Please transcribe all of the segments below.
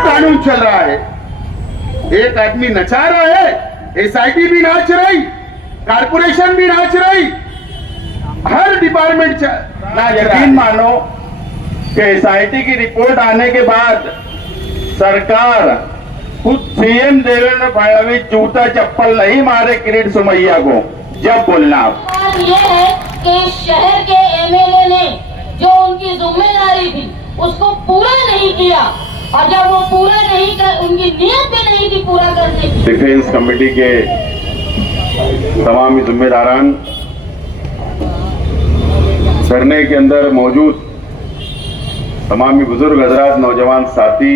कानून चल रहा है, एक आदमी नचा रहा है, एसआईटी भी नाच रही, कारपोरेशन भी नाच रही, हर डिपार्टमेंट नाच। यकीन मानो कि एसआईटी की रिपोर्ट आने के बाद सरकार खुद सीएम देवेंद्र फडणवीस जूता चप्पल नहीं मारे किरीट सोमैया को। जब बोलना ये है कि शहर के एमएलए ने जो उनकी जिम्मेदारी थी उसको पूरा नहीं किया, और जब वो पूरा नहीं कर, उनकी नीयत भी नहीं थी पूरा करने की। डिफेंस कमेटी के तमाम जिम्मेदारान धरने के अंदर मौजूद तमाम बुजुर्ग हजरात, नौजवान साथी,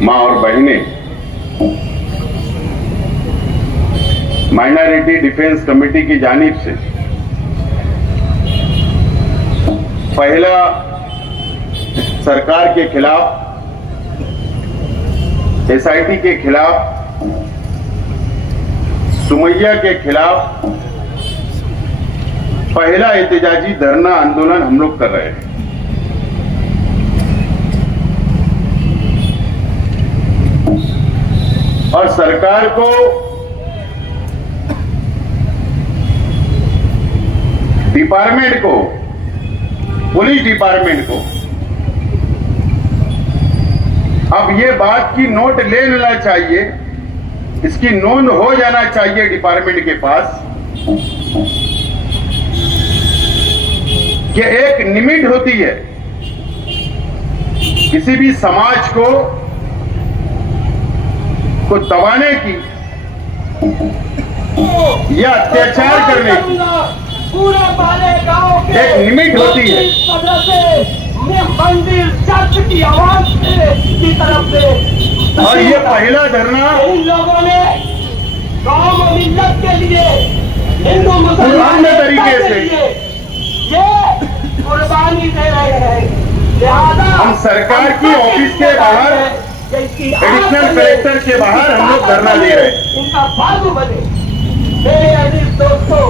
माँ और बहनें, माइनॉरिटी डिफेंस कमेटी की जानिब से पहला सरकार के खिलाफ, एसआईटी के खिलाफ, सुमैया के खिलाफ पहला एहतजाजी धरना आंदोलन हम लोग कर रहे हैं। और सरकार को डिपार्टमेंट को, पुलिस डिपार्टमेंट को अब ये बात की नोट ले लेना चाहिए, इसकी नोंद हो जाना चाहिए डिपार्टमेंट के पास कि एक लिमिट होती है किसी भी समाज को दबाने की या अत्याचार करने की एक लिमिट होती है। मंदिर चर्च की आवाज की तरफ से, और ये पहला धरना इन लोगों ने गांव और मिल्लत के लिए, हिंदू मुसलमान तरीके से ये कुर्बानी दे रहे हैं। लिहाजा हम सरकार की ऑफिस के बाहर, एडिशनल कलेक्टर के बाहर हम लोग धरना दे रहे हैं, इनका बाजू बने। मेरे अजीज दोस्तों,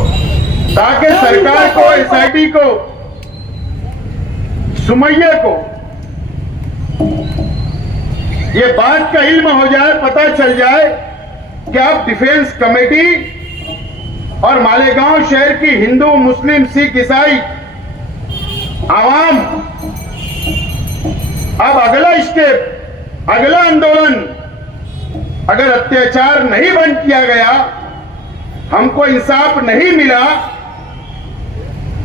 ताकि सरकार को, एसआईटी को, सुमैया को ये बात का इल्म हो जाए, पता चल जाए कि अब डिफेंस कमेटी और मालेगांव शहर की हिंदू, मुस्लिम, सिख, ईसाई आवाम अब अगला स्टेप, अगला आंदोलन, अगर अत्याचार नहीं बंद किया गया, हमको इंसाफ नहीं मिला,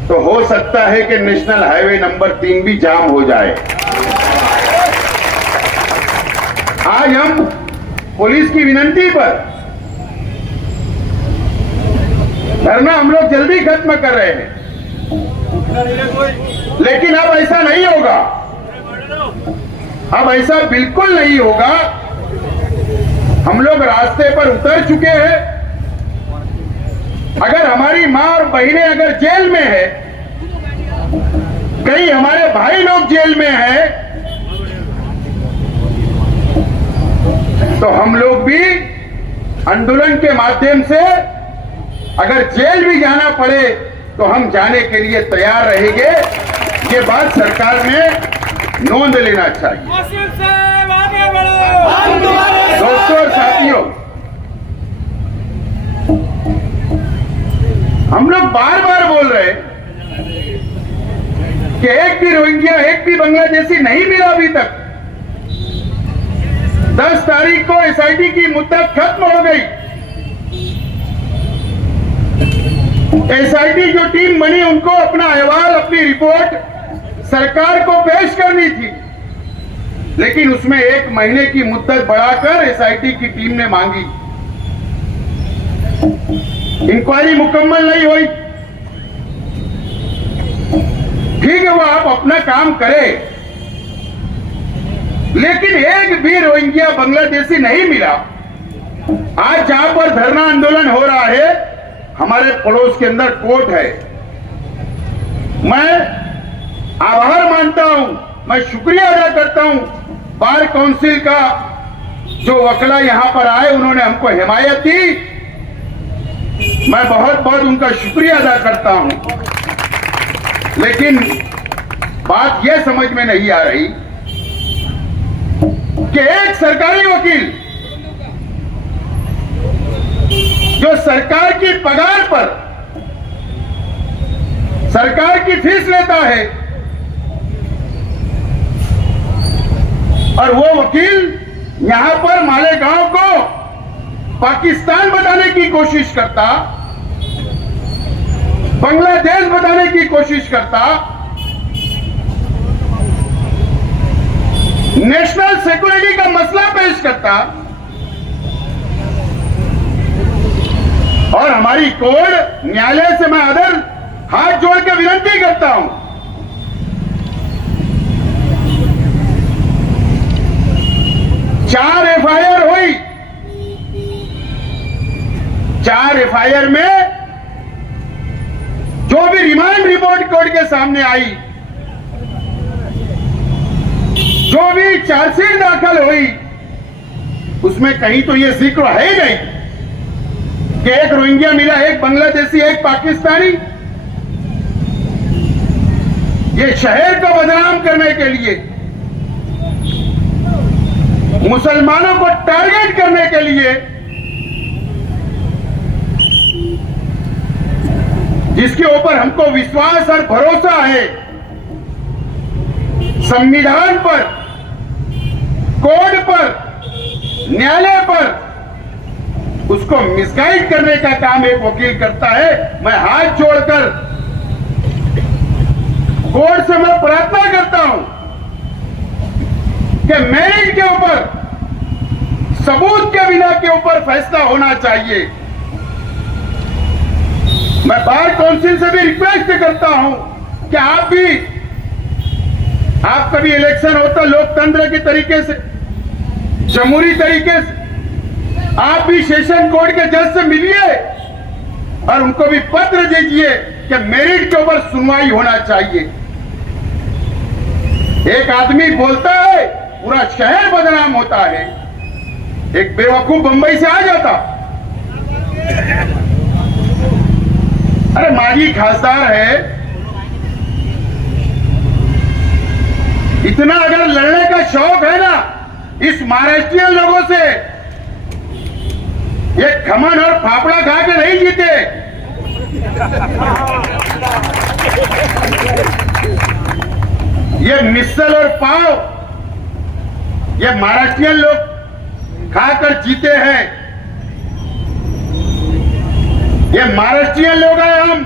तो हो सकता है कि नेशनल हाईवे नंबर 3 भी जाम हो जाए। आज हम पुलिस की विनती पर धरना हम लोग जल्दी खत्म कर रहे हैं, लेकिन अब ऐसा नहीं होगा, अब ऐसा बिल्कुल नहीं होगा। हम लोग रास्ते पर उतर चुके हैं। अगर हमारी माँ और बहनें अगर जेल में है, कई हमारे भाई लोग जेल में हैं, तो हम लोग भी आंदोलन के माध्यम से अगर जेल भी जाना पड़े तो हम जाने के लिए तैयार रहेंगे। ये बात सरकार ने नोंद लेना चाहिए। दोस्तों और साथियों, हम लोग बार बार बोल रहे हैं कि एक भी रोहिंग्या, एक भी बांग्लादेशी नहीं मिला अभी तक। 10 तारीख को एसआईटी की मुद्दत खत्म हो गई। एसआईटी जो टीम बनी, उनको अपना अहवाल, अपनी रिपोर्ट सरकार को पेश करनी थी, लेकिन उसमें 1 महीने की मुद्दत बढ़ाकर एसआईटी की टीम ने मांगी। इंक्वायरी मुकम्मल नहीं हुई। ठीक है, वो आप अपना काम करें, लेकिन एक भी रोहिंग्या, बांग्लादेशी नहीं मिला। आज जहां पर धरना आंदोलन हो रहा है, हमारे पड़ोस के अंदर कोर्ट है। मैं आभार मानता हूं, मैं शुक्रिया अदा करता हूं बार काउंसिल का, जो वकला यहां पर आए उन्होंने हमको हिमायत दी, मैं बहुत बहुत उनका शुक्रिया अदा करता हूं। लेकिन बात यह समझ में नहीं आ रही कि एक सरकारी वकील जो सरकार की पगार पर सरकार की फीस लेता है और वो वकील यहां पर मालेगांव को पाकिस्तान बताने की कोशिश करता, बांग्लादेश बताने की कोशिश करता, नेशनल सिक्योरिटी का मसला पेश करता और हमारी कोर्ट न्यायालय से मैं अदर हाथ जोड़ के विनती करता हूं, 4 एफआईआर हुई, 4 एफआईआर में जो भी रिमांड रिपोर्ट कोर्ट के सामने आई, जो भी चार्जशीट दाखिल हुई, उसमें कहीं तो यह जिक्र है ही नहीं कि एक रोहिंग्या मिला, एक बांग्लादेशी, एक पाकिस्तानी। ये शहर को बदनाम करने के लिए, मुसलमानों को टारगेट करने के लिए, जिसके ऊपर हमको विश्वास और भरोसा है, संविधान पर, कोर्ट पर, न्यायालय पर, उसको मिसगाइड करने का काम एक वकील करता है। मैं हाथ जोड़कर कोर्ट से मैं प्रार्थना करता हूं कि मेरिट के ऊपर, सबूत के बिना के ऊपर फैसला होना चाहिए। मैं बार काउंसिल से भी रिक्वेस्ट करता हूं कि आप कभी इलेक्शन होता लोकतंत्र के तरीके से, जमहूरी तरीके से, आप भी सेशन कोर्ट के जज से मिलिए और उनको भी पत्र दीजिए कि मेरिट के ऊपर सुनवाई होना चाहिए। एक आदमी बोलता है पूरा शहर बदनाम होता है, एक बेवकूफ बंबई से आ जाता, अरे माजी खासदार है, इतना अगर लड़ने का शौक है ना इस महाराष्ट्रियन लोगों से, ये खमन और फाफड़ा खा के नहीं जीते। ये मिसल और पाव ये महाराष्ट्रियन लोग खाकर जीते हैं। ये महाराष्ट्रियन लोग हैं हम,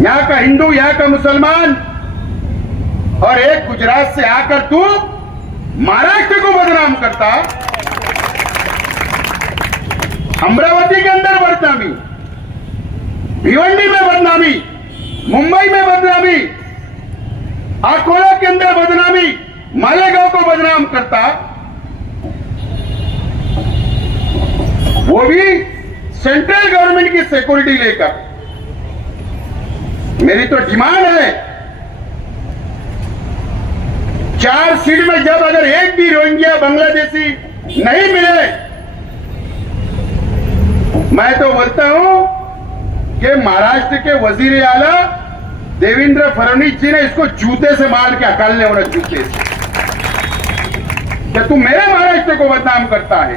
यहां का हिंदू, यहां का मुसलमान, और एक गुजरात से आकर तू महाराष्ट्र को बदनाम करता। अमरावती के अंदर बदनामी, भिवंडी में बदनामी, मुंबई में बदनामी, अकोला के अंदर बदनामी, मालेगांव को बदनाम करता, वो भी सेंट्रल गवर्नमेंट की सिक्योरिटी लेकर। मेरी तो डिमांड है 4 सीट में जब अगर एक भी रोहिंग्या बांग्लादेशी नहीं मिले, मैं तो बोलता हूं कि महाराष्ट्र के वजीर आला देवेंद्र फडणवीस जी ने इसको जूते से मार के अकालने वाला, जूते से, कि तू मेरे महाराष्ट्र को बदनाम करता है।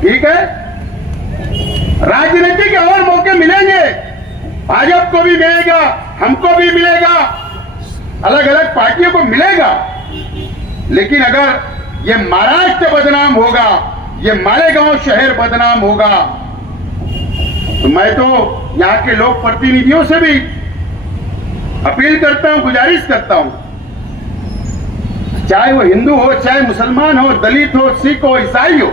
ठीक है, राजनीति के और मौके मिलेंगे, भाजपा को भी मिलेगा, हमको भी मिलेगा, अलग अलग पार्टियों को मिलेगा, लेकिन अगर ये महाराष्ट्र बदनाम होगा, ये मालेगांव शहर बदनाम होगा, तो मैं तो यहां के लोक प्रतिनिधियों से भी अपील करता हूं, गुजारिश करता हूं, चाहे वो हिंदू हो, चाहे मुसलमान हो, दलित हो, सिख हो, ईसाई हो,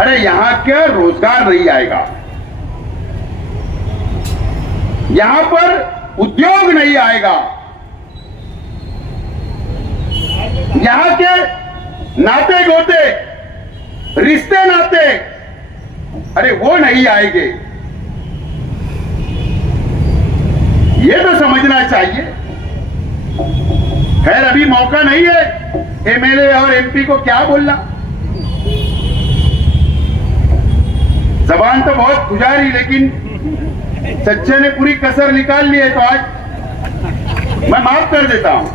अरे यहां क्या रोजगार नहीं आएगा, यहां पर उद्योग नहीं आएगा, यहां के नाते गोते, रिश्ते नाते, अरे वो नहीं आएंगे। ये तो समझना चाहिए। खैर अभी मौका नहीं है एमएलए और एमपी को क्या बोलना, जबान तो बहुत गुजारी, लेकिन सच्चे ने पूरी कसर निकाल ली है, तो आज मैं माफ कर देता हूं।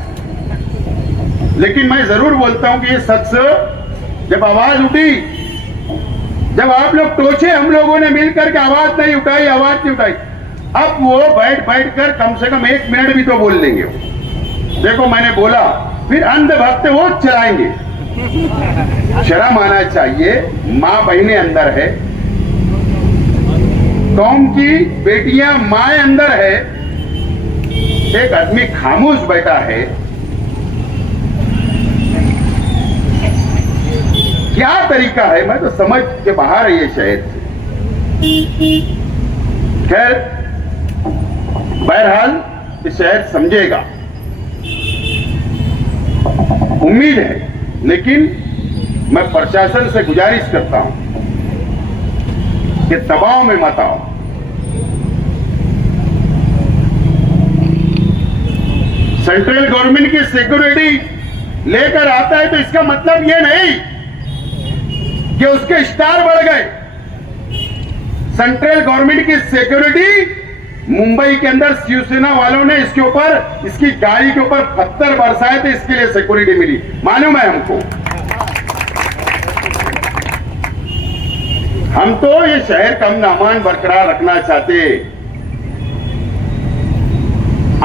लेकिन मैं जरूर बोलता हूं कि ये शख्स जब आवाज उठी, जब आप लोग टोचे, हम लोगों ने मिलकर के आवाज नहीं उठाई, अब वो बैठ कर कम से कम 1 मिनट भी तो बोल लेंगे। देखो मैंने बोला, फिर अंधभक्त वो चलाएंगे। शर्म आना चाहिए। माँ बहनें अंदर है, कौम की बेटियां माए अंदर है, एक आदमी खामोश बैठा है। क्या तरीका है, मैं तो समझ के बाहर है ये शहर से। खैर बहरहाल ये शहर समझेगा, उम्मीद है। लेकिन मैं प्रशासन से गुजारिश करता हूं कि दबाव में मत आओ। सेंट्रल गवर्नमेंट की सिक्योरिटी लेकर आता है तो इसका मतलब ये नहीं कि उसके स्टार बढ़ गए। सेंट्रल गवर्नमेंट की सिक्योरिटी, मुंबई के अंदर शिवसेना वालों ने इसके ऊपर, इसकी गाड़ी के ऊपर पत्थर बरसाए थे, इसके लिए सिक्योरिटी मिली, मालूम है हमको। हम तो ये शहर का अमन अमान बरकरार रखना चाहते,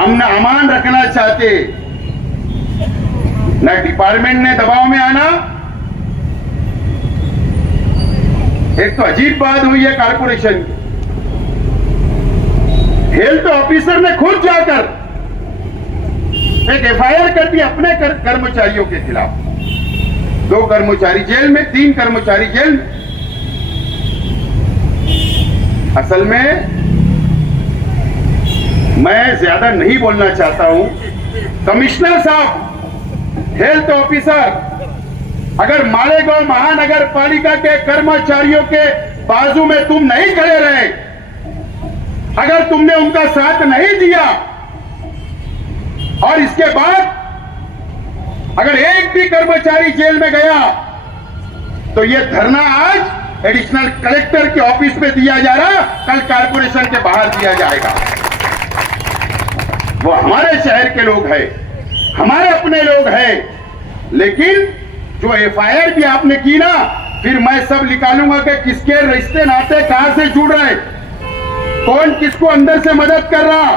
अमन अमान रखना चाहते, न डिपार्टमेंट ने दबाव में आना। एक तो अजीब बात हुई है कारपोरेशन की, हेल्थ ऑफिसर ने खुद जाकर एक एफआईआर कर दी अपने कर्मचारियों के खिलाफ। 2 कर्मचारी जेल में, 3 कर्मचारी जेल में। असल में मैं ज्यादा नहीं बोलना चाहता हूं। कमिश्नर साहब, हेल्थ ऑफिसर, अगर मालेगांव महानगर पालिका के कर्मचारियों के बाजू में तुम नहीं खड़े रहे, अगर तुमने उनका साथ नहीं दिया, और इसके बाद अगर एक भी कर्मचारी जेल में गया, तो यह धरना आज एडिशनल कलेक्टर के ऑफिस में दिया जा रहा, कल कारपोरेशन के बाहर दिया जाएगा। वो हमारे शहर के लोग हैं, हमारे अपने लोग हैं। लेकिन जो एफआईआर भी आपने की ना, फिर मैं सब निकालूंगा कि किसके रिश्ते नाते कहां से जुड़ रहे, कौन किसको अंदर से मदद कर रहा,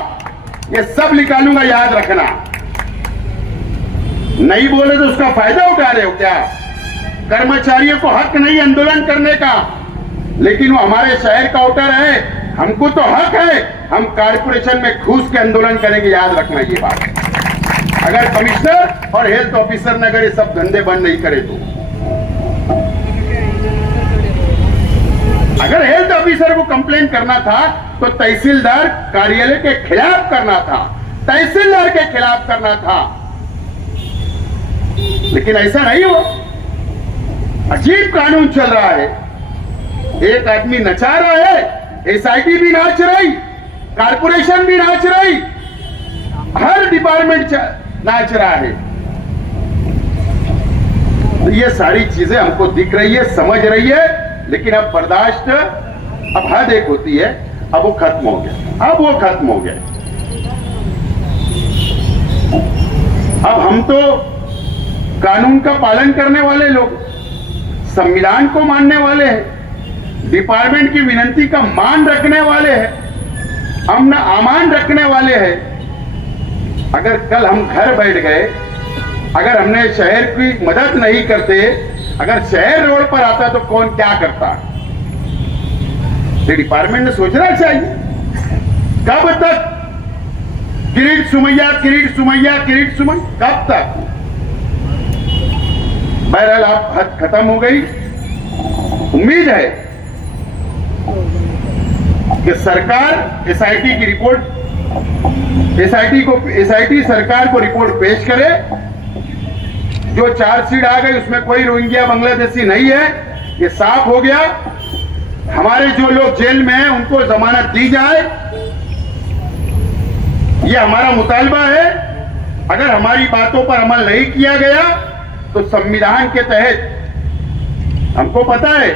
ये सब निकालूंगा, याद रखना। नहीं बोले तो उसका फायदा उठा रहे हो क्या? कर्मचारियों को हक नहीं आंदोलन करने का, लेकिन वो हमारे शहर का वोटर है, हमको तो हक है, हम कारपोरेशन में घुस के आंदोलन करेंगे, याद रखना ये बात। अगर कमिश्नर और हेल्थ ऑफिसर ने अगर ये सब धंधे बंद नहीं करे तो, अगर हेल्थ ऑफिसर को कंप्लेन करना था तो तहसीलदार कार्यालय के खिलाफ करना था, तहसीलदार के खिलाफ करना था, लेकिन ऐसा नहीं हुआ। अजीब कानून चल रहा है। एक आदमी नचा रहा है, एसआईटी भी नाच रही, कारपोरेशन भी नाच रही, हर डिपार्टमेंट नाच रहा है। तो ये सारी चीजें हमको दिख रही है, समझ रही है, लेकिन अब बर्दाश्त, अब हद एक होती है, अब वो खत्म हो गया, अब वो खत्म हो गया। अब हम तो कानून का पालन करने वाले लोग, संविधान को मानने वाले हैं, डिपार्टमेंट की विनती का मान रखने वाले हैं, अमन अमान रखने वाले हैं। अगर कल हम घर बैठ गए, अगर हमने शहर की मदद नहीं करते, अगर शहर रोड पर आता तो कौन क्या करता? ये डिपार्टमेंट ने सोचना चाहिए। कब तक किरीट सुमैया, किरीट सुमैया, किरीट सुमैया, कब तक? बहरहाल आप हद खत्म हो गई। उम्मीद है कि सरकार एसआईटी की रिपोर्ट, एसआईटी सरकार को रिपोर्ट पेश करे। जो चार्जशीट आ गई उसमें कोई रोहिंग्या बांग्लादेशी नहीं है, ये साफ हो गया। हमारे जो लोग जेल में हैं उनको जमानत दी जाए, ये हमारा मुतालबा है। अगर हमारी बातों पर अमल नहीं किया गया तो संविधान के तहत, हमको पता है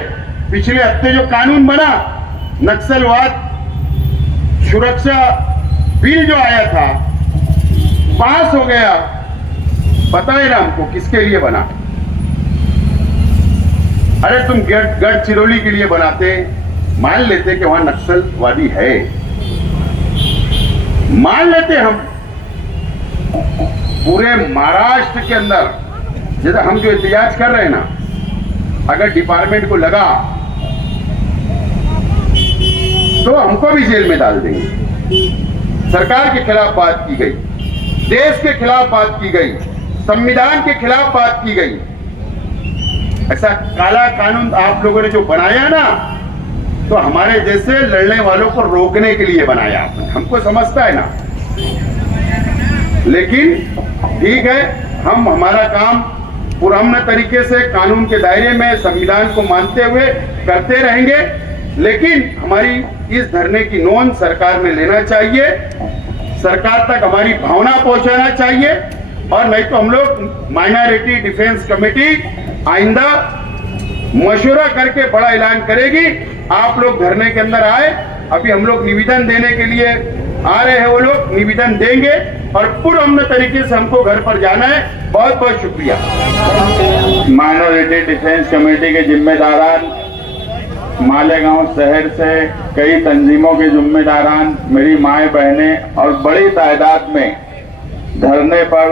पिछले हफ्ते जो कानून बना, नक्सलवाद सुरक्षा बिल जो आया था, पास हो गया, पता है ना हमको किसके लिए बना? अरे तुम गढ़चिरौली के लिए बनाते, मान लेते कि वहां नक्सलवादी है, मान लेते हम। पूरे महाराष्ट्र के अंदर जैसे हम जो एहतिजाज कर रहे हैं ना, अगर डिपार्टमेंट को लगा तो हमको भी जेल में डाल देंगे। सरकार के खिलाफ बात की गई, देश के खिलाफ बात की गई, संविधान के खिलाफ बात की गई। ऐसा काला कानून आप लोगों ने जो बनाया ना, तो हमारे जैसे लड़ने वालों को रोकने के लिए बनाया आपने, हमको समझता है ना। लेकिन ठीक है, हम हमारा काम पुरअमन तरीके से कानून के दायरे में संविधान को मानते हुए करते रहेंगे, लेकिन हमारी इस धरने की नोंद सरकार में लेना चाहिए, सरकार तक हमारी भावना पहुंचाना चाहिए, और नहीं तो हम लोग माइनॉरिटी डिफेंस कमेटी आइंदा मशवरा करके बड़ा ऐलान करेगी। आप लोग धरने के अंदर आए, अभी हम लोग निवेदन देने के लिए आ रहे हैं, वो लोग निवेदन देंगे और पुरअमन तरीके से हमको घर पर जाना है। बहुत बहुत शुक्रिया। माइनॉरिटी डिफेंस कमेटी के जिम्मेदारान, मालेगांव शहर से कई तंजीमों के जिम्मेदारान, मेरी माएँ बहनें और बड़ी तादाद में धरने पर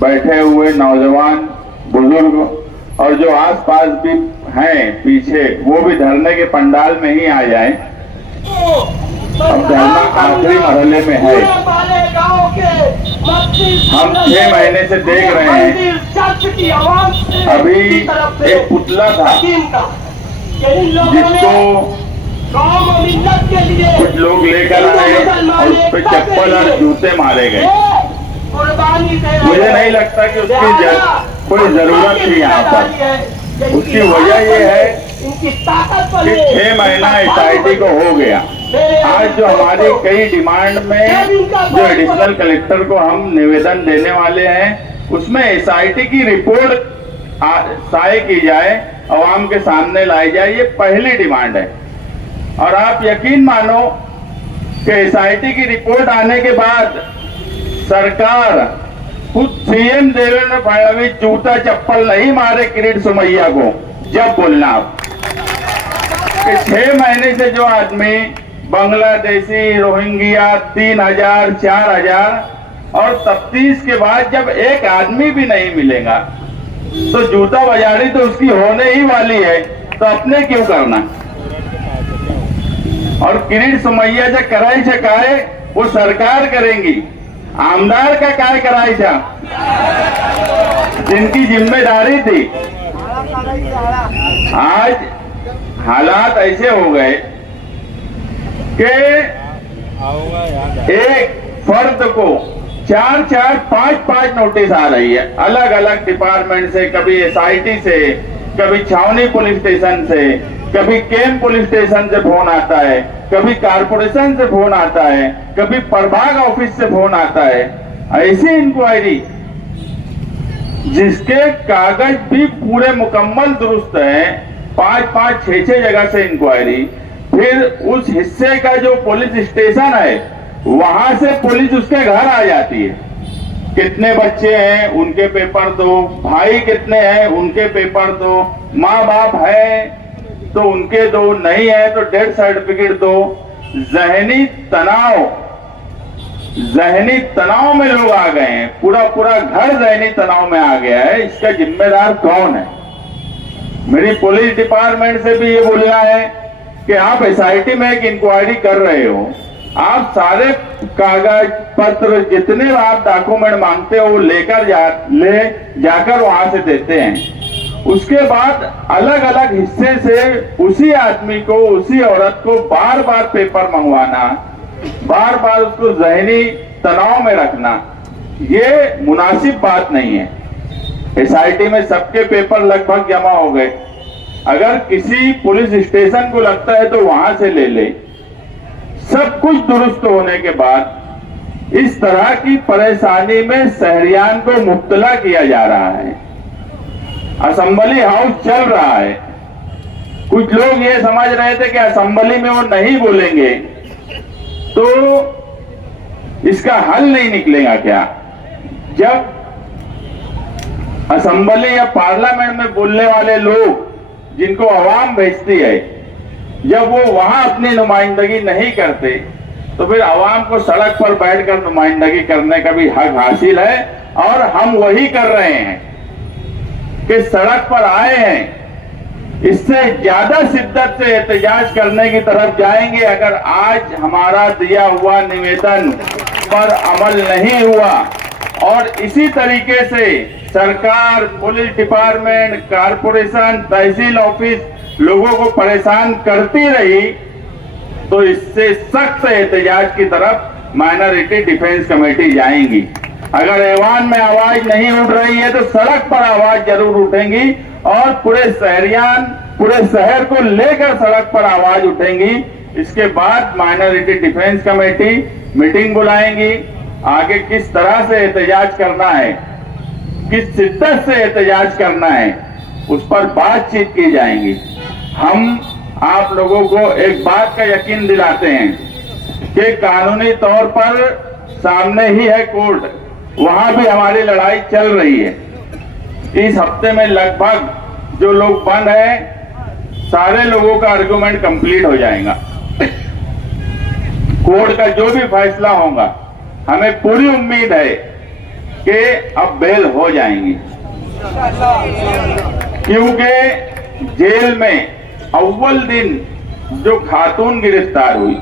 बैठे हुए नौजवान, बुजुर्ग और जो आसपास भी हैं पीछे, वो भी धरने के पंडाल में ही आ जाएं। अब धरना आखिरी मरहले में है। हम 6 महीने से देख रहे हैं, अभी एक पुतला था जिसको कुछ लोग लेकर आए और उस पर चप्पल और जूते मारे गए। मुझे नहीं लगता कि उसकी कोई जरूरत थी यहाँ पर। उसकी वजह ये है कि 6 महीना SIT को हो गया। आज जो हमारी कई डिमांड में जो एडिशनल कलेक्टर को हम निवेदन देने वाले हैं, उसमें SIT की रिपोर्ट शाये की जाए, अवाम के सामने लाई जाए, ये पहली डिमांड है। और आप यकीन मानो कि SIT की रिपोर्ट आने के बाद सरकार, खुद CM देवेंद्र फडणवीस जूता चप्पल नहीं मारे किरीट सोमैया को। जब बोलना आप कि 6 महीने से जो आदमी बांग्लादेशी, रोहिंग्या 3000, 4000 और तफ्तीश के बाद जब एक आदमी भी नहीं मिलेगा तो जूता बाजारी तो उसकी होने ही वाली है, तो अपने क्यों करना? और किरीट सोमैया जो कराई छकाए वो सरकार करेंगी, आमदार का काय कराई था जिनकी जिम्मेदारी थी। आज हालात ऐसे हो गए कि एक फर्द को 4-4, 5-5 नोटिस आ रही है अलग अलग डिपार्टमेंट से, कभी SIT से, कभी छावनी पुलिस स्टेशन से, कभी कैंप पुलिस स्टेशन से फोन आता है, कभी कारपोरेशन से फोन आता है, कभी प्रभाग ऑफिस से फोन आता है। ऐसी इंक्वायरी जिसके कागज भी पूरे मुकम्मल दुरुस्त हैं, 5-5, 6-6 जगह से इंक्वायरी। फिर उस हिस्से का जो पुलिस स्टेशन है वहां से पुलिस उसके घर आ जाती है। कितने बच्चे हैं उनके पेपर दो, भाई कितने हैं उनके पेपर दो, माँ बाप है तो उनके दो, नहीं है तो डेथ सर्टिफिकेट दो। जहनी तनाव में लोग आ गए हैं, पूरा घर जहनी तनाव में आ गया है। इसका जिम्मेदार कौन है? मेरी पुलिस डिपार्टमेंट से भी ये बोलना है कि आप SIT में एक इंक्वायरी कर रहे हो, आप सारे कागज पत्र जितने आप डॉक्यूमेंट मांगते हो वो लेकर जाकर वहां से देते हैं। उसके बाद अलग अलग हिस्से से उसी आदमी को, उसी औरत को बार बार पेपर मंगवाना, बार बार उसको जहनी तनाव में रखना, ये मुनासिब बात नहीं है। SIT में सबके पेपर लगभग जमा हो गए। अगर किसी पुलिस स्टेशन को लगता है तो वहां से ले ले। सब कुछ दुरुस्त होने के बाद इस तरह की परेशानी में शहरियान को मुब्तला किया जा रहा है। असेंबली हाउस चल रहा है, कुछ लोग ये समझ रहे थे कि असेंबली में वो नहीं बोलेंगे तो इसका हल नहीं निकलेगा क्या। जब असेंबली या पार्लियामेंट में बोलने वाले लोग जिनको आवाम भेजती है, जब वो वहां अपनी नुमाइंदगी नहीं करते तो फिर आवाम को सड़क पर बैठकर नुमाइंदगी करने का भी हक हासिल है। और हम वही कर रहे हैं कि सड़क पर आए हैं, इससे ज्यादा शिद्दत से एहतजाज करने की तरफ जाएंगे अगर आज हमारा दिया हुआ निवेदन पर अमल नहीं हुआ। और इसी तरीके से सरकार, पुलिस डिपार्टमेंट, कारपोरेशन, तहसील ऑफिस लोगों को परेशान करती रही तो इससे सख्त एहतजाज की तरफ माइनॉरिटी डिफेंस कमेटी जाएंगी। अगर ऐवान में आवाज नहीं उठ रही है तो सड़क पर आवाज जरूर उठेंगी और पूरे शहर को लेकर सड़क पर आवाज उठेंगी। इसके बाद माइनॉरिटी डिफेंस कमेटी मीटिंग बुलाएंगी, आगे किस तरह से एहतजाज करना है, किस शिद्दत से एहतजाज करना है, उस पर बातचीत की जाएंगी। हम आप लोगों को एक बात का यकीन दिलाते हैं कि कानूनी तौर पर सामने ही है कोर्ट, वहां भी हमारी लड़ाई चल रही है। इस हफ्ते में लगभग जो लोग बंद है सारे लोगों का आर्गुमेंट कंप्लीट हो जाएगा। कोर्ट का जो भी फैसला होगा हमें पूरी उम्मीद है कि अब बेल हो जाएंगी, क्योंकि जेल में अव्वल दिन जो खातून गिरफ्तार हुई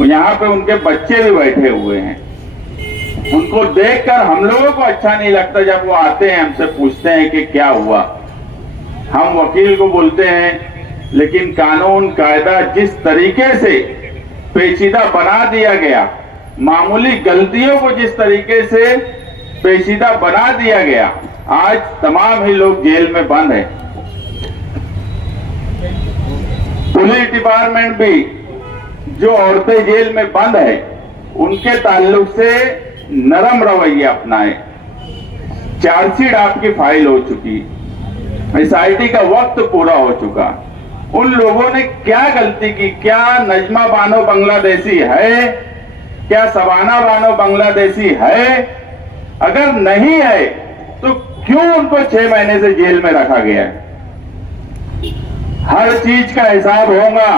यहाँ पे उनके बच्चे भी बैठे हुए हैं। उनको देखकर हम लोगों को अच्छा नहीं लगता जब वो आते हैं हमसे पूछते हैं कि क्या हुआ। हम वकील को बोलते हैं लेकिन कानून कायदा जिस तरीके से पेचीदा बना दिया गया, मामूली गलतियों को जिस तरीके से पेचीदा बना दिया गया, आज तमाम ही लोग जेल में बंद हैं। पुलिस डिपार्टमेंट भी जो औरतें जेल में बंद है उनके ताल्लुक से नरम रवैया अपनाए। चार्जशीट आपकी फाइल हो चुकी, एसआईटी का वक्त पूरा हो चुका। उन लोगों ने क्या गलती की? क्या नजमा बानो बांग्लादेशी है? क्या सबाना बानो बांग्लादेशी है? अगर नहीं है तो क्यों उनको 6 महीने से जेल में रखा गया है? हर चीज का हिसाब होगा।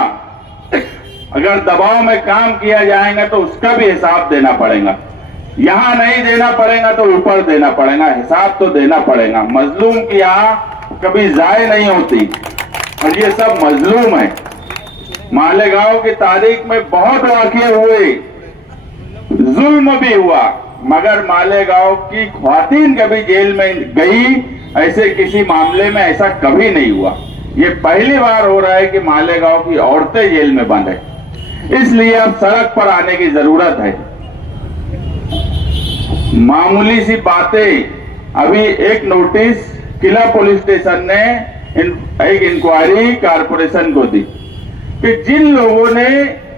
अगर दबाव में काम किया जाएगा तो उसका भी हिसाब देना पड़ेगा। यहां नहीं देना पड़ेगा तो ऊपर देना पड़ेगा, हिसाब तो देना पड़ेगा। मजलूम की आंख कभी जाए नहीं होती और ये सब मजलूम है। मालेगांव की तारीख में बहुत वाकये हुए, जुल्म भी हुआ, मगर मालेगांव की ख्वातीन कभी जेल में गई, ऐसे किसी मामले में ऐसा कभी नहीं हुआ। ये पहली बार हो रहा है कि मालेगांव की औरतें जेल में बंद है। इसलिए अब सड़क पर आने की जरूरत है। मामूली सी बातें, अभी एक नोटिस किला पुलिस स्टेशन ने एक इंक्वायरी कारपोरेशन को दी कि जिन लोगों ने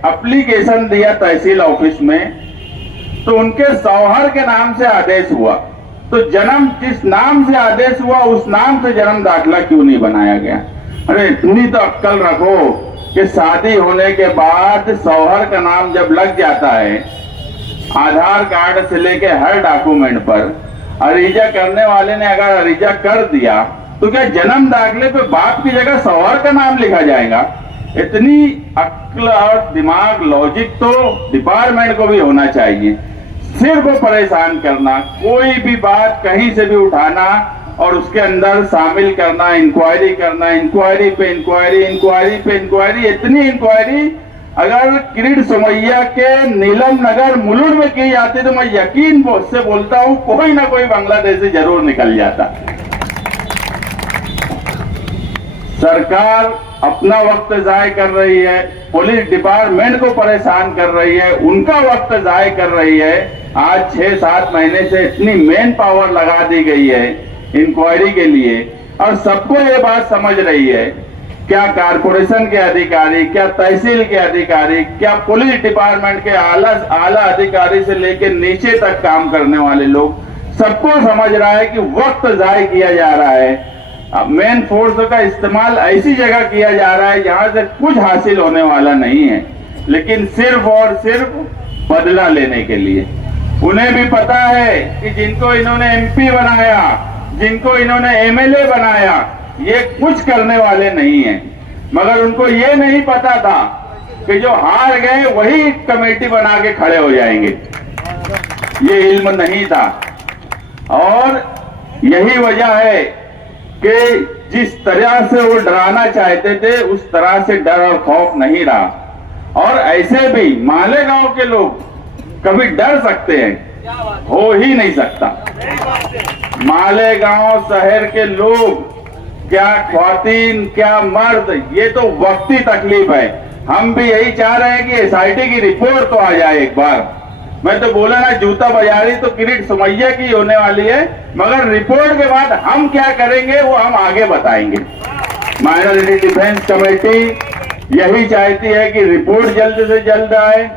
एप्लीकेशन दिया तहसील ऑफिस में तो उनके शौहर के नाम से आदेश हुआ, तो जन्म जिस नाम से आदेश हुआ उस नाम से जन्म दाखिला क्यों नहीं बनाया गया? अरे इतनी तो अक्ल रखो कि शादी होने के बाद शौहर का नाम जब लग जाता है आधार कार्ड से लेके हर डॉक्यूमेंट पर, अरीजा करने वाले ने अगर अरीजा कर दिया तो क्या जन्म दाखिले पे बाप की जगह शौहर का नाम लिखा जाएगा? इतनी अक्ल और दिमाग, लॉजिक तो डिपार्टमेंट को भी होना चाहिए। सिर्फ परेशान करना, कोई भी बात कहीं से भी उठाना और उसके अंदर शामिल करना, इंक्वायरी करना, इंक्वायरी पे इंक्वायरी, इंक्वायरी पे इंक्वायरी, इतनी इंक्वायरी अगर किरीट सोमैया के नीलम नगर मुलुंड में की जाती तो मैं यकीन से बोलता हूं कोई ना कोई बांग्लादेशी जरूर निकल जाता। सरकार अपना वक्त जाय कर रही है, पुलिस डिपार्टमेंट को परेशान कर रही है, उनका वक्त जाय कर रही है। आज 6-7 महीने से इतनी मैन पावर लगा दी गई है इंक्वायरी के लिए और सबको ये बात समझ रही है, क्या कारपोरेशन के अधिकारी, क्या तहसील के अधिकारी, क्या पुलिस डिपार्टमेंट के आला अधिकारी से लेकर नीचे तक काम करने वाले लोग, सबको समझ रहा है कि वक्त जाय किया जा रहा है। मेन फोर्स का इस्तेमाल ऐसी जगह किया जा रहा है जहां से कुछ हासिल होने वाला नहीं है, लेकिन सिर्फ और सिर्फ बदला लेने के लिए। उन्हें भी पता है कि जिनको इन्होंने एमपी बनाया, जिनको इन्होंने एमएलए बनाया, ये कुछ करने वाले नहीं हैं। मगर उनको ये नहीं पता था कि जो हार गए वही कमेटी बना के खड़े हो जाएंगे, ये इल्म नहीं था। और यही वजह है कि जिस तरह से वो डराना चाहते थे उस तरह से डर और खौफ नहीं रहा। और ऐसे भी मालेगांव के लोग कभी डर सकते हैं, हो ही नहीं सकता। मालेगांव शहर के लोग, क्या ख्वातीन क्या मर्द, ये तो वक्ती तकलीफ है। हम भी यही चाह रहे हैं कि एसआईटी की रिपोर्ट तो आ जाए एक बार। मैं तो बोला ना, जूता बाजारी तो किरीट सुमैया की होने वाली है, मगर रिपोर्ट के बाद हम क्या करेंगे वो हम आगे बताएंगे। माइनॉरिटी डिफेंस कमेटी यही चाहती है कि रिपोर्ट जल्द से जल्द आए।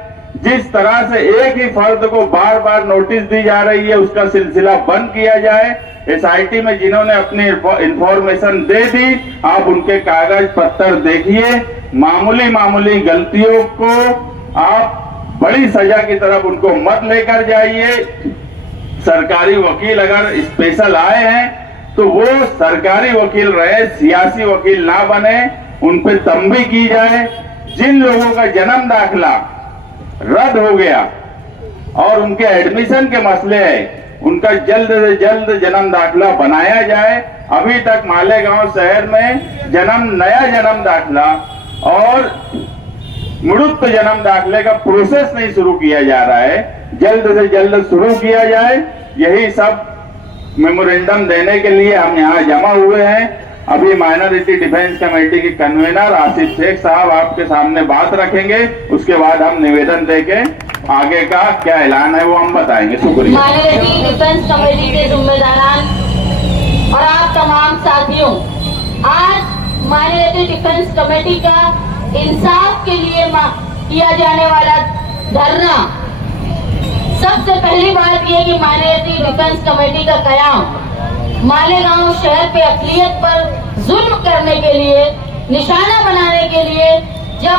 जिस तरह से एक ही फर्द को बार बार नोटिस दी जा रही है उसका सिलसिला बंद किया जाए। एसआईटी में जिन्होंने अपनी इंफॉर्मेशन दे दी, आप उनके कागज पत्तर देखिए। मामूली मामूली गलतियों को आप बड़ी सजा की तरफ उनको मत लेकर जाइए। सरकारी वकील अगर स्पेशल आए हैं तो वो सरकारी वकील रहे, सियासी वकील ना बने। उन पे तंबी की जाए। जिन लोगों का जन्म दाखिला रद्द हो गया और उनके एडमिशन के मसले हैं, उनका जल्द से जल्द जन्म दाखिला बनाया जाए। अभी तक मालेगांव शहर में नया जन्म दाखिला और मुड़ुत जन्म दाखिले का प्रोसेस नहीं शुरू किया जा रहा है, जल्द से जल्द शुरू किया जाए। यही सब मेमोरेंडम देने के लिए हम यहाँ जमा हुए हैं। अभी माइनॉरिटी डिफेंस कमेटी के कन्वीनर आसिफ शेख साहब आपके सामने बात रखेंगे, उसके बाद हम निवेदन देके आगे का क्या ऐलान है वो हम बताएंगे। शुक्रिया। माइनॉरिटी डिफेंस कमेटी के जिम्मेदारान और आप तमाम साथियों, आज माइनॉरिटी डिफेंस कमेटी का इंसाफ के लिए किया जाने वाला धरना, सबसे पहली बात यह कि माइनॉरिटी डिफेंस कमेटी का कयाम मालेगांव शहर पे अक़लियत पर जुल्म करने के लिए, निशाना बनाने के लिए, जब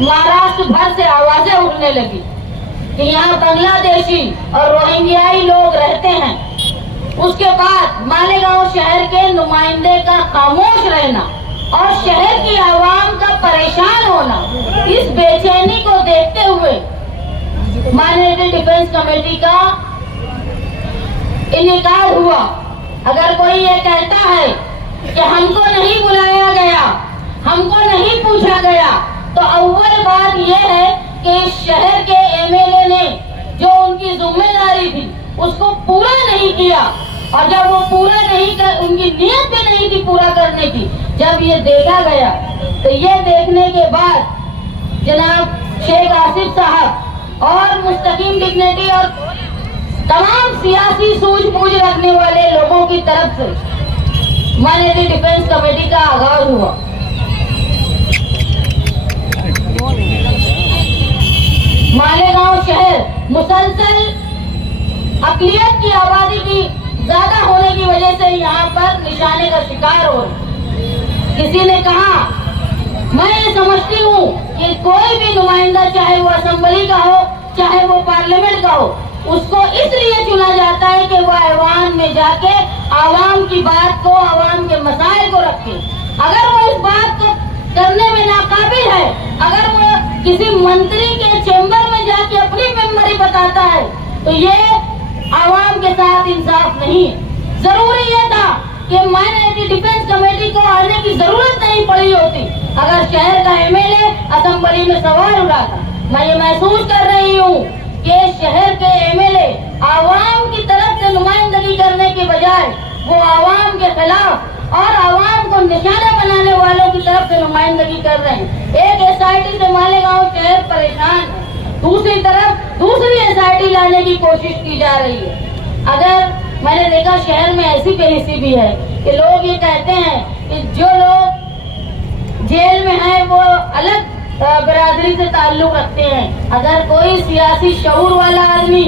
महाराष्ट्र भर से आवाजें उठने लगी कि यहाँ बांग्लादेशी और रोहिंग्याई लोग रहते हैं, उसके बाद मालेगांव शहर के नुमाइंदे का खामोश रहना और शहर की आवाम का परेशान होना, इस बेचैनी को देखते हुए माइनॉरिटी डिफेंस कमेटी का इनेकार हुआ। अगर कोई ये कहता है कि हमको नहीं बुलाया गया, हमको नहीं पूछा गया, तो अव्वल बात यह है कि शहर के एमएलए ने जो उनकी जिम्मेदारी थी उसको पूरा नहीं किया। और जब वो पूरा नहीं कर, उनकी नीयत भी नहीं थी पूरा करने की, जब ये देखा गया तो ये देखने के बाद जनाब शेख आसिफ साहब और मुस्तकीम डिग्निटी और तमाम सियासी सूझबूझ रखने वाले लोगों की तरफ से माइनॉरिटी डिफेंस कमेटी का आगाज हुआ। मालेगांव शहर मुसलसल अक़लियत की आबादी की ज्यादा होने की वजह से यहाँ पर निशाने का शिकार हो रहा। किसी ने कहा, मैं ये समझती हूँ कि कोई भी नुमाइंदा, चाहे वो असेंबली का हो चाहे वो पार्लियामेंट का हो, उसको इसलिए चुना जाता है कि वो ऐवान में जाके आवाम की बात को, आवाम के मसाइल को रखे। अगर वो इस बात को करने में नाकाबिल है, अगर वो किसी मंत्री के चेंबर में जाके अपनी मेंबरी बताता है, तो ये आवाम के साथ इंसाफ नहीं है। जरूरी यह था कि माइनॉरिटी डिफेंस कमेटी को आने की जरूरत नहीं पड़ी होती अगर शहर का एमएलए असेंबली में सवाल उठाता। मैं ये महसूस कर रही हूँ कि शहर के एमएलए आवाम की तरफ से नुमाइंदगी करने के बजाय वो आवाम के खिलाफ और आवाम को निशाना बनाने वालों की तरफ से नुमाइंदगी कर रहे हैं। एक एसआईटी से मालेगांव शहर परेशान है, दूसरी तरफ दूसरी एसआईटी लाने की कोशिश की जा रही है। अगर मैंने देखा शहर में ऐसी बेहिसी भी है कि लोग ये कहते हैं कि जो लोग जेल में हैं वो अलग बिरादरी से ताल्लुक रखते हैं। अगर कोई सियासी शऊर वाला आदमी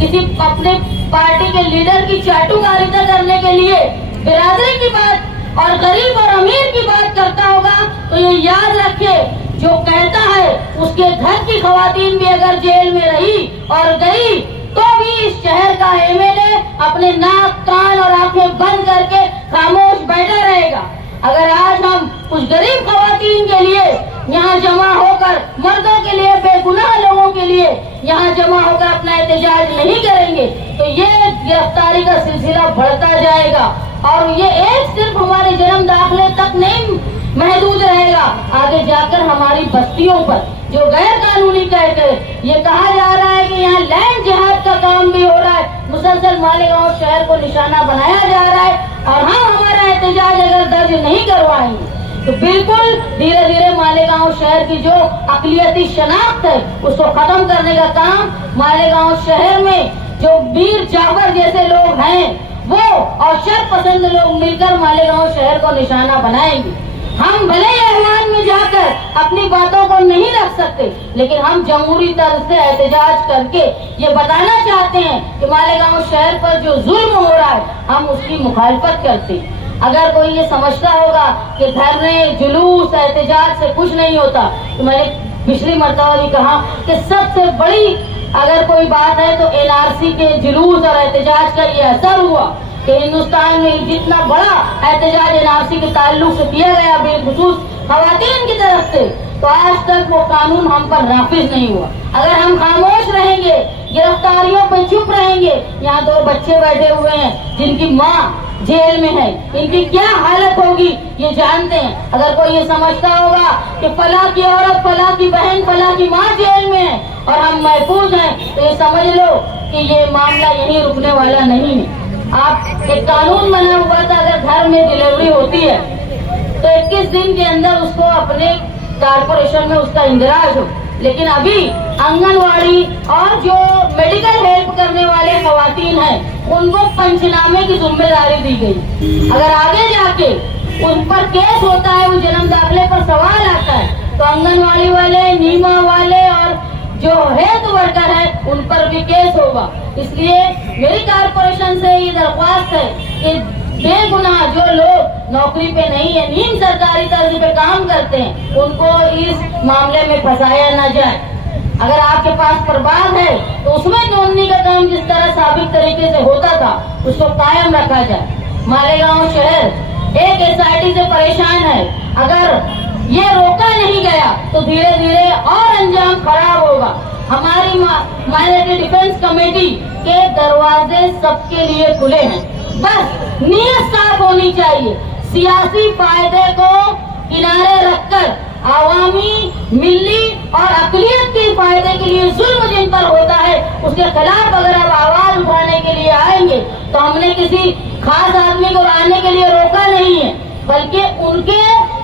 किसी अपने पार्टी के लीडर की चाटुकारिता करने के लिए बिरादरी की बात और गरीब और अमीर की बात करता होगा तो ये याद रखे, जो कहता है उसके घर की खवातीन भी अगर जेल में रही और गई तो भी इस शहर का एमएलए अपने नाक, कान और आंखें बंद करके खामोश बैठा रहेगा। अगर आज हम कुछ गरीब खवातीन के लिए यहाँ जमा होकर, मर्दों के लिए, बेगुनाह लोगों के लिए यहाँ जमा होकर अपना एहतजाज नहीं करेंगे तो ये गिरफ्तारी का सिलसिला बढ़ता जाएगा और ये एक सिर्फ हमारे जन्म दाखिले तक नहीं महदूद रहेगा, आगे जाकर हमारी बस्तियों पर जो गैर कानूनी कहकर ये कहा जा रहा है कि यहाँ लैंड जिहाद का काम भी हो रहा है, मुसलसल मालेगांव शहर को निशाना बनाया जा रहा है और हम हमारा एहतजाज अगर दर्ज नहीं करवाएंगे तो बिल्कुल धीरे धीरे मालेगांव शहर की जो अक़लियती शनाख्त है उसको खत्म करने का काम मालेगांव शहर में जो वीर जाफर जैसे लोग हैं वो और शरपसंद लोग मिलकर मालेगांव शहर को निशाना बनाएंगे। हम भले ऐवान में जाकर अपनी बातों को नहीं रख सकते, लेकिन हम जमहूरी तर्ज से एहतजाज करके ये बताना चाहते हैं कि मालेगांव शहर पर जो जुल्म हो रहा है हम उसकी मुखालफत करते हैं। अगर कोई ये समझता होगा कि धरने, जुलूस, एहतजाज से कुछ नहीं होता तो मैंने पिछली मर्तबा भी कहा कि सबसे बड़ी अगर कोई बात है तो एनआरसी के जुलूस और एहतजाज का ये असर हुआ कि हिंदुस्तान में जितना बड़ा एहतजाज एनआरसी के ताल्लुक से किया गया बिलखुसूस खवातीन की तरफ से, तो आज तक वो कानून हम पर नाफिज नहीं हुआ। अगर हम खामोश रहेंगे, गिरफ्तारियों पर चुप रहेंगे, यहाँ 2 बच्चे बैठे हुए हैं जिनकी माँ जेल में है, इनकी क्या हालत होगी ये जानते हैं। अगर कोई ये समझता होगा कि फला की औरत, फला की बहन, फला की माँ जेल में है और हम महफूज हैं तो ये समझ लो कि ये मामला यहीं रुकने वाला नहीं है। आप एक कानून बना हुआ था, अगर घर में डिलीवरी होती है तो 21 दिन के अंदर उसको अपने कारपोरेशन में उसका इंदिराज हो, लेकिन अभी आंगनवाड़ी और जो मेडिकल हेल्प करने वाले खवातीन हैं उनको पंचनामे की जिम्मेदारी दी गई। अगर आगे जाके उन पर केस होता है, वो जन्म दाखिले पर सवाल आता है तो आंगनवाड़ी वाले, नीमा वाले और जो हेल्थ वर्कर है उन पर भी केस होगा। इसलिए मेरी कारपोरेशन से ये दरख्वास्त है कि बेगुनाह जो लोग नौकरी पे नहीं है, नीम सरकारी तर्ज पे काम करते हैं, उनको इस मामले में फंसाया न जाए। अगर आपके पास प्रबाद है तो उसमें नोंदनी का काम जिस तरह साबिक तरीके से होता था उसको कायम रखा जाए। मालेगांव शहर एक एसआईटी से परेशान है, अगर ये रोका नहीं गया तो धीरे धीरे और अंजाम खराब होगा। हमारी माइनॉरिटी डिफेंस कमेटी के दरवाजे सबके लिए खुले हैं, बस नीयत साफ होनी चाहिए। सियासी फायदे को किनारे रखकर आवामी, मिली और अक़लियत के फायदे के लिए जुल्म जिन पर होता है उसके खिलाफ अगर आप आवाज उठाने के लिए आएंगे तो हमने किसी खास आदमी को आने के लिए रोका नहीं है, बल्कि उनके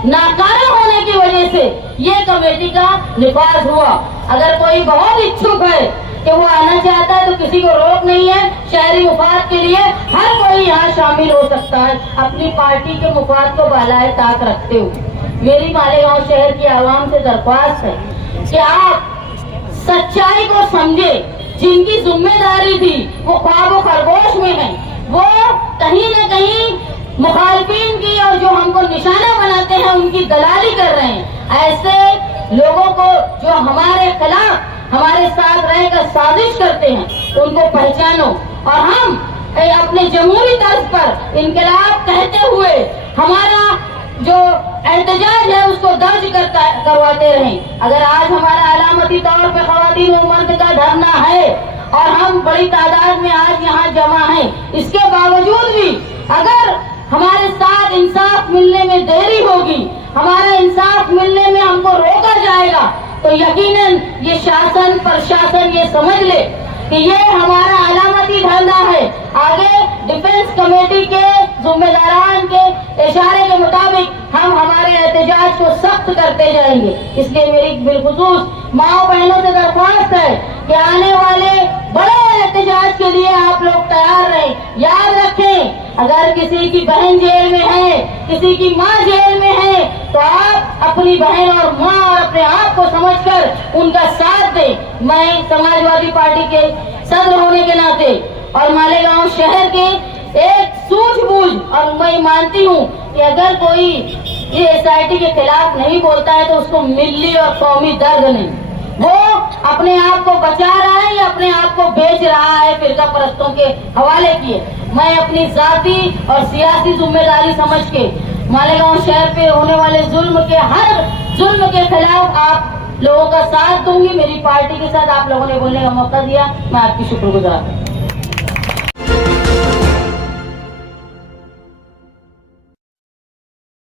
नाकारा होने की वजह से ये कमेटी का निफाज हुआ। अगर कोई बहुत इच्छुक है कि वो आना चाहता है तो किसी को रोक नहीं है। शहरी मुफाद के लिए हर कोई यहाँ शामिल हो सकता है, अपनी पार्टी के मुफाद को बालाए ताक रखते हुए। मेरी मालेगांव शहर की आवाम से दरख्वास्त है कि आप सच्चाई को समझे। जिनकी जिम्मेदारी थी वो ख्वाब खरगोश में है, वो कहीं न कहीं मुखालफिन की और जो हमको निशाना बनाते हैं उनकी दलाली कर रहे हैं। ऐसे लोगों को जो हमारे खिलाफ, हमारे साथ रहकर साजिश करते हैं उनको पहचानो और हम अपने जमहूरी तर्ज पर इनकलाब कहते हुए हमारा जो एहतजाज है उसको दर्ज करवाते रहें। अगर आज हमारा अलामती तौर पे खवातीन व मर्द का धरना है और हम बड़ी तादाद में आज यहाँ जमा हैं, इसके बावजूद भी अगर हमारे साथ इंसाफ मिलने में देरी होगी, हमारा इंसाफ मिलने में हमको रोका जाएगा, तो यकीनन ये शासन प्रशासन ये समझ ले कि ये हमारा अलामती धरना है। आगे डिफेंस कमेटी के जिम्मेदारान के इशारे के मुताबिक हम हमारे एहतजाज को सख्त करते जाएंगे। इसलिए मेरी बिलखुसूस माओ बहनों से दरख्वास्त है कि आने वाले बड़े एहतजाज के लिए आप लोग तैयार रहें। याद रखें, अगर किसी की बहन जेल में है, किसी की माँ जेल में है, तो आप अपनी बहन और माँ और अपने आप को समझकर उनका साथ दें। मैं समाजवादी पार्टी के सदर होने के नाते और मालेगांव शहर के एक सूझबूझ और मैं मानती हूँ कि अगर कोई ये SIT के खिलाफ नहीं बोलता है तो उसको मिली और कौमी दर्द नहीं, वो अपने आप को बचा रहा है या अपने आप को बेच रहा है फिरका परस्तों के हवाले किए। मैं अपनी जाती और सियासी जिम्मेदारी समझ के मालेगांव शहर पे होने वाले हर जुल्म के खिलाफ आप लोगों का साथ दूंगी। मेरी पार्टी के साथ आप लोगों ने बोलने का मौका दिया, मैं आपकी शुक्रगुजार हूँ।